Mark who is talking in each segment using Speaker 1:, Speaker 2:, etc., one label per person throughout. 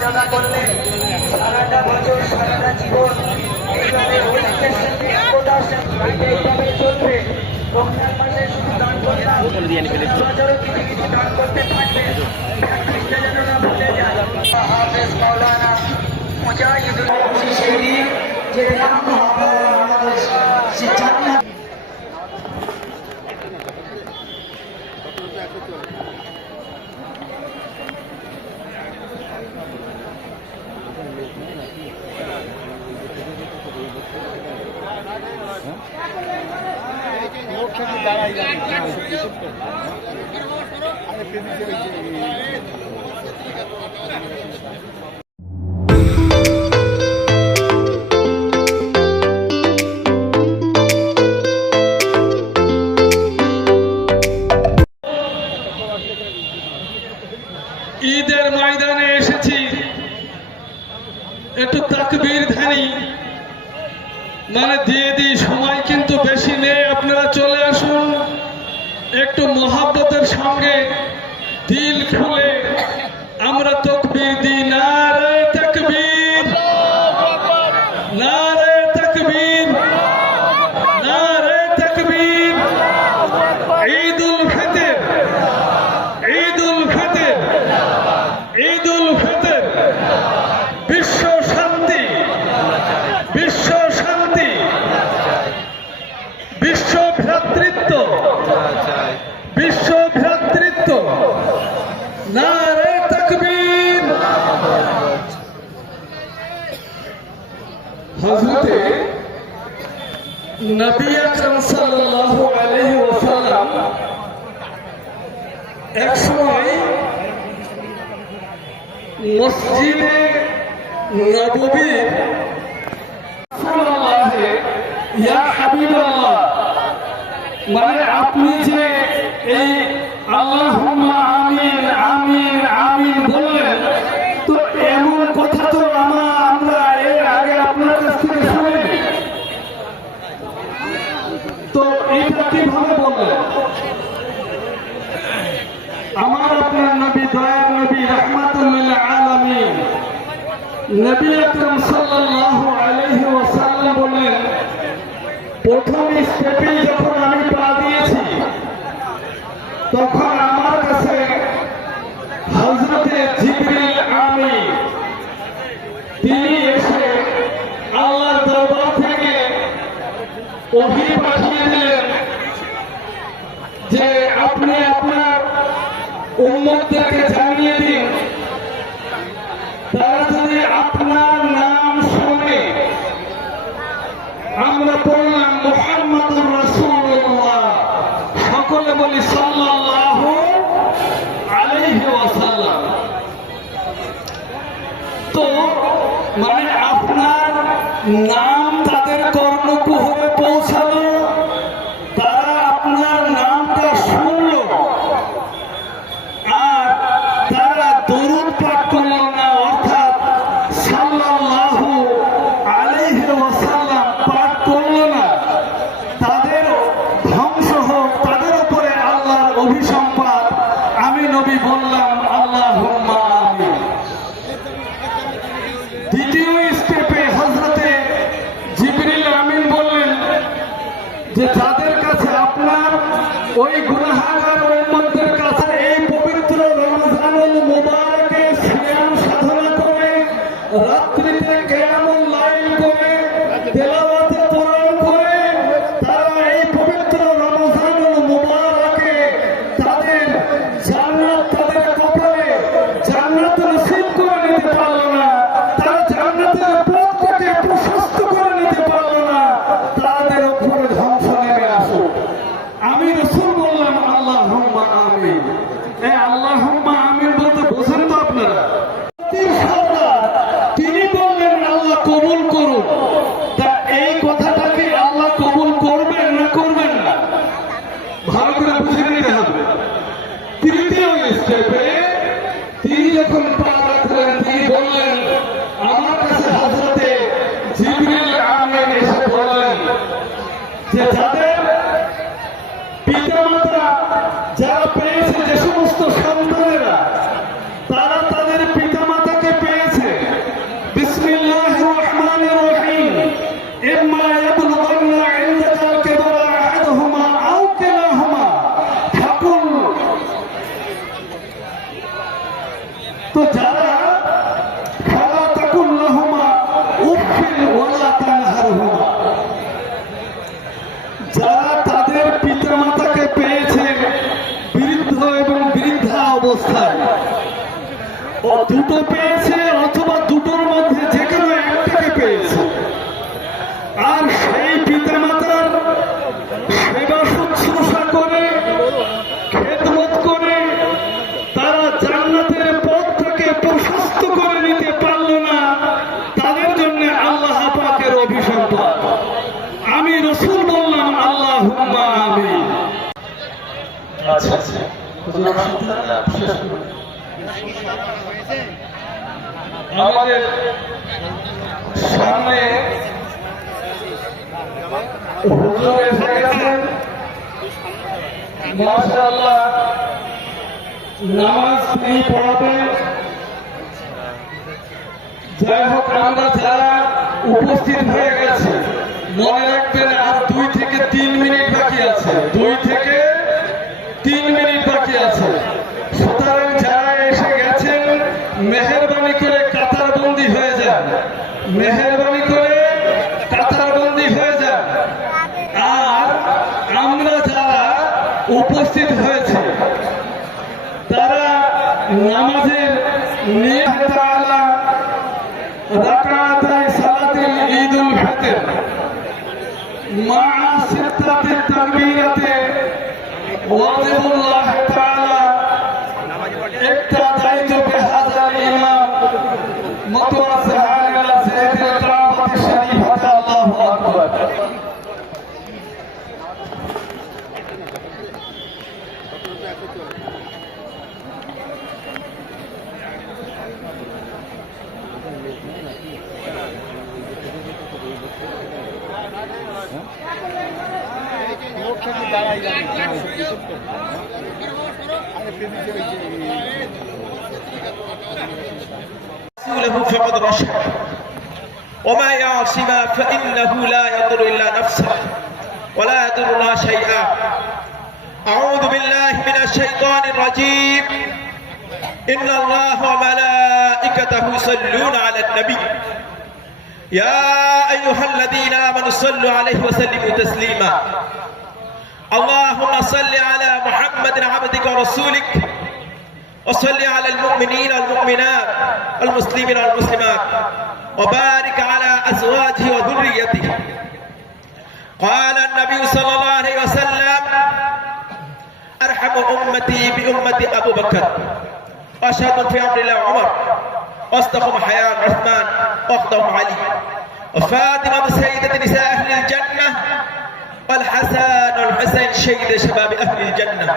Speaker 1: সাধনা করলেন। সারাটা বছর, সারাটা জীবন এইভাবে ঐক্যের সাথে একতার সাথে এইভাবে চলবে। বক্তার পাশে শুধু দান করলাম। সচরও কিছু কিছু যে নাম
Speaker 2: দাঁড়াই No. হজরতে নবী আকরাম সাল্লাল্লাহু আলাইহি ওয়াসাল্লাম এক সময় মসজিদে নববী ইয়া হাবিবাল্লাহ মানে আপনি যে এই আল্লাহুম্মা আমিন আমিন আমিন বলে তখন আমার কাছে আমি তিনি এসে আল্লাহর দরবার থেকে অভি পাঠিয়ে দিলেন যে আপনি আপনার উম্মতদেরকে জানিয়ে দিন, তারা যদি আপনার নাম শুনে আমরা করে বলি সাল্লাহ আলহি ওয়াসাল্লাম। তো মানে আপনার নাম O chamar আমাদের সামনে মাশাআল্লাহ নামাজ তিনি পড়াবেন যাই হোক আমরা যারা উপস্থিত হয়ে গেছে মনে রাখবেন আর দুই থেকে তিন মিনিট বাকি আছে দুই থেকে তিন মিনিট মেহরবানি করে কাতার বন্দি হয়ে যান আর আমরা যারা উপস্থিত হয়েছে, তারা নামাজের রাকাতায় সালাতুল ঈদুল ফিতর মা সিত্তাতে তাকবীরাতে ওয়াজিবুল্লাহ
Speaker 3: رسوله فقد رشد وما يعصم فإنه لا يضر إلا نفسه ولا يضر الله شيئا. أعوذ بالله من الشيطان الرجيم. إن الله وملائكته يصلون على النبي. يا أيها الذين آمنوا صلوا عليه وسلموا تسليما. اللهم صل على محمد عبدك ورسولك وصل على المؤمنين والمؤمنات المسلمين والمسلمات وبارك على أزواجه وذريته. قال النبي صلى الله عليه وسلم أرحم أمتي بأمة أبو بكر وأشهد في أمر الله عمر وأصدقهم حياة عثمان وأخدهم علي وفاطمة سيدة نساء أهل الجنة والحسن شيد شباب أهل الجنة.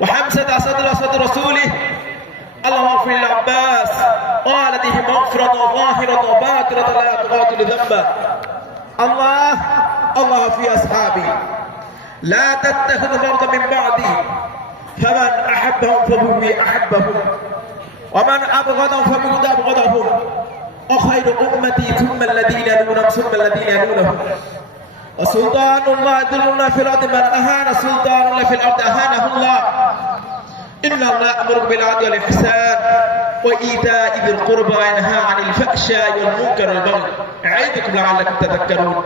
Speaker 3: وحمزة أسد الأسد رسوله اللهم اغفر للعباس. والده مغفرة ظاهرة وباطنة لا تقاتل ذنبا الله الله في أصحابي. لا تتخذ فرضا من بعدي فمن أحبهم فبه أحبهم. ومن أبغضهم فبغض أبغضهم. وخير أمتي ثم الذين يلونهم ثم الذين يلونهم. وسلطان الله يدلنا في الأرض من أهان سلطان الله في الأرض أهانه الله. إن الله أمر بالعدل والإحسان وإيتاء ذي القربى وينهى عن الفحشاء والمنكر والبغي. أعيدكم لعلكم تذكرون.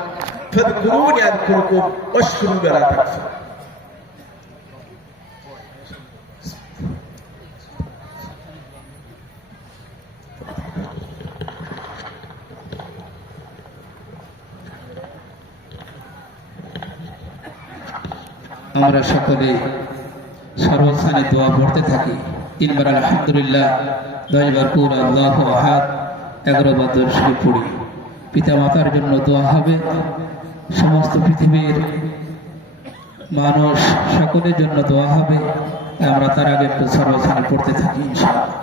Speaker 3: فاذكروني أذكركم واشكروا ولا تكفرون
Speaker 4: আমরা সকলে সর্বস্থানে দোয়া পড়তে থাকি। তিনবার আলহামদুলিল্লাহ, দশবার কুর আল্লাহ হাত এগারোবার দর্শনে পড়ি। পিতা মাতার জন্য দোয়া হবে। সমস্ত পৃথিবীর মানুষ সকলের জন্য দোয়া হবে। আমরা তার আগে একটু সর্বস্থানে পড়তে থাকি, ইনশাআল্লাহ।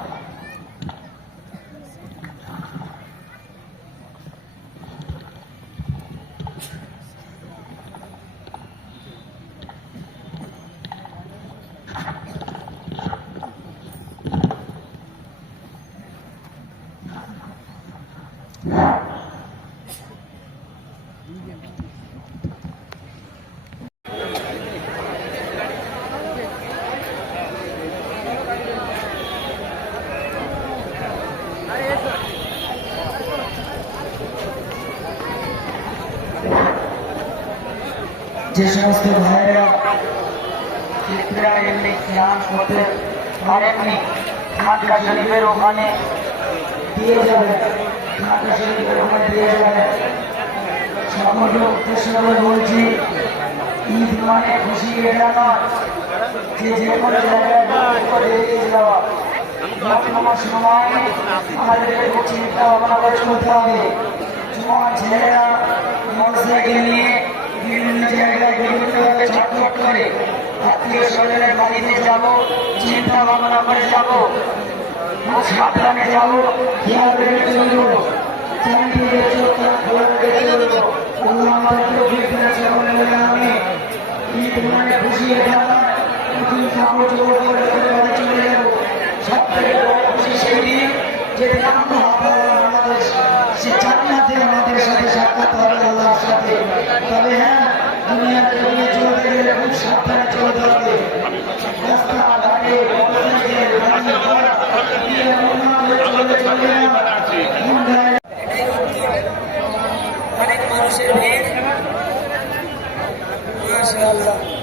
Speaker 1: যে সমস্ত ভাইয়েরা চিত্রা এমনি স্নান করতে পারেননি খানকা শরীফের ওখানে দিয়ে যাবে খানকা শরীফের ওখানে দিয়ে যাবে। সকল উদ্দেশ্য করে বলছি, ঈদ মানে খুশি এটা নয়, যে যে কোনো জায়গায় এগিয়ে যাওয়া। বর্তমান সময় আমাদেরকে চিন্তা ভাবনা করে হবে। ছেলেরা মোটরসাইকেল নিয়ে বিভিন্ন জায়গায় ছটফট করে আত্মীয় স্বজনের বাড়িতে যাব চিন্তা ভাবনা করে যাব সাবধানে যাব খেয়াল রেখে চলবো সে জান্নাতে আমাদের সাথে সাক্ষাৎ হবে আল্লাহর সাথে। তবে হ্যাঁ দুনিয়ার জমিনে চলতে গেলে খুব সাবধানে চলতে হবে। রাস্তা, ঘাটে মোটরসাইকেল গাড়ি ঘোড়া দিয়ে এমন না করে চলে না। অনেক মানুষের ভিড়। মাশাআল্লাহ।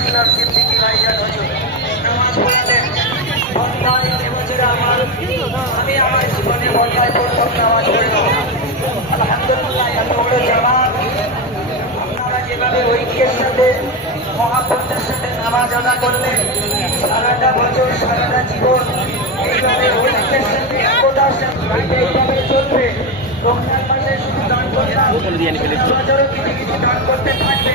Speaker 1: ইসলাম সিদ্দিকী ভাইজান হুজুর নামাজ পড়ালেন বন্ধায় এবছর আমার আমি আমার জীবনে বন্ধায় প্রথম নামাজ পড়লাম আলহামদুলিল্লাহ এত বড় জামাত। আপনারা যেভাবে ঐক্যের সাথে মহাপন্থের সাথে নামাজ আদা করলেন সারাটা বছর সারাটা জীবন এইভাবে ঐক্যের সাথে একতার সাথে এইভাবে চলবে। রমজান মাসে শুধু দান করলাম। কিছু কিছু দান করতে থাকবে।